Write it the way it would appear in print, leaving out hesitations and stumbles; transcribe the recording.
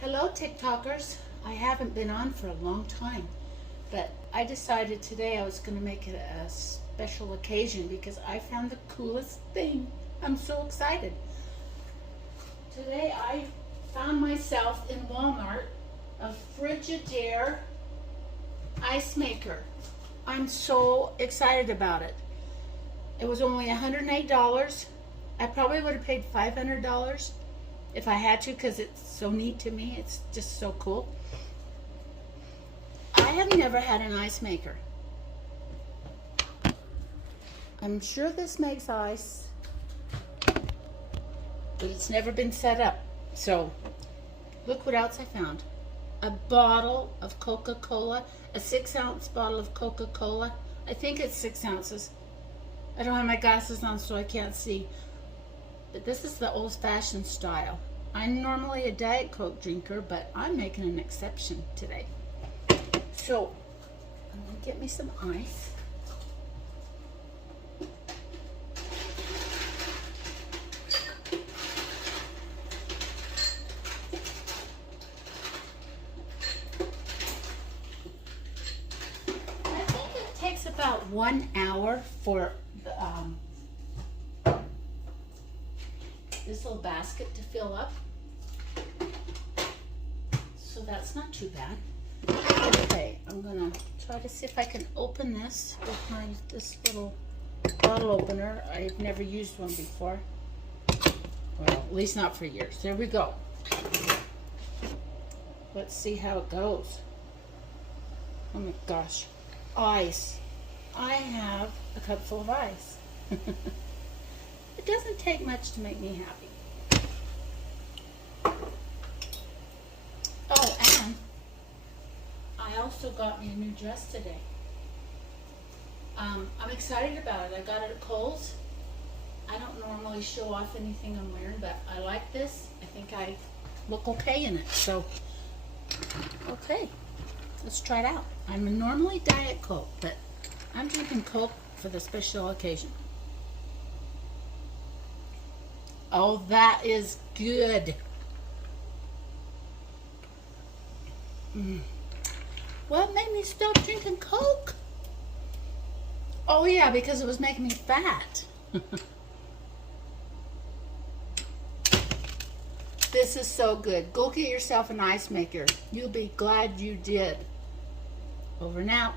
Hello TikTokers. I haven't been on for a long time, but I decided today I was going to make it a special occasion because I found the coolest thing. I'm so excited. Today I found myself in Walmart a Fridgedaire ice maker. I'm so excited about it. It was only $108. I probably would have paid $500 if I had to, because it's so neat to me. It's just so cool. I have never had an ice maker. I'm sure this makes ice, but it's never been set up. So look what else I found. A bottle of Coca-Cola, a 6-ounce bottle of Coca-Cola. I think it's 6 ounces. I don't have my glasses on, so I can't see. But this is the old-fashioned style. I'm normally a Diet Coke drinker, but I'm making an exception today. So, I'm going to get me some ice. I think it takes about 1 hour for the, this little basket to fill up, so that's not too bad. Okay, I'm gonna try to see if I can open this with this little bottle opener. I've never used one before, well, at least not for years. There we go. Let's see how it goes. Oh my gosh, ice. I have a cup full of ice. It doesn't take much to make me happy. Oh, and I also got me a new dress today. I'm excited about it. I got it at Kohl's. I don't normally show off anything I'm wearing, but I like this. I think I look okay in it. So, okay, let's try it out. I'm normally Diet Coke, but I'm drinking Coke for the special occasion. Oh, that is good. What made me stop drinking Coke? Oh yeah, because it was making me fat. This is so good. Go get yourself an ice maker. You'll be glad you did. Over and out.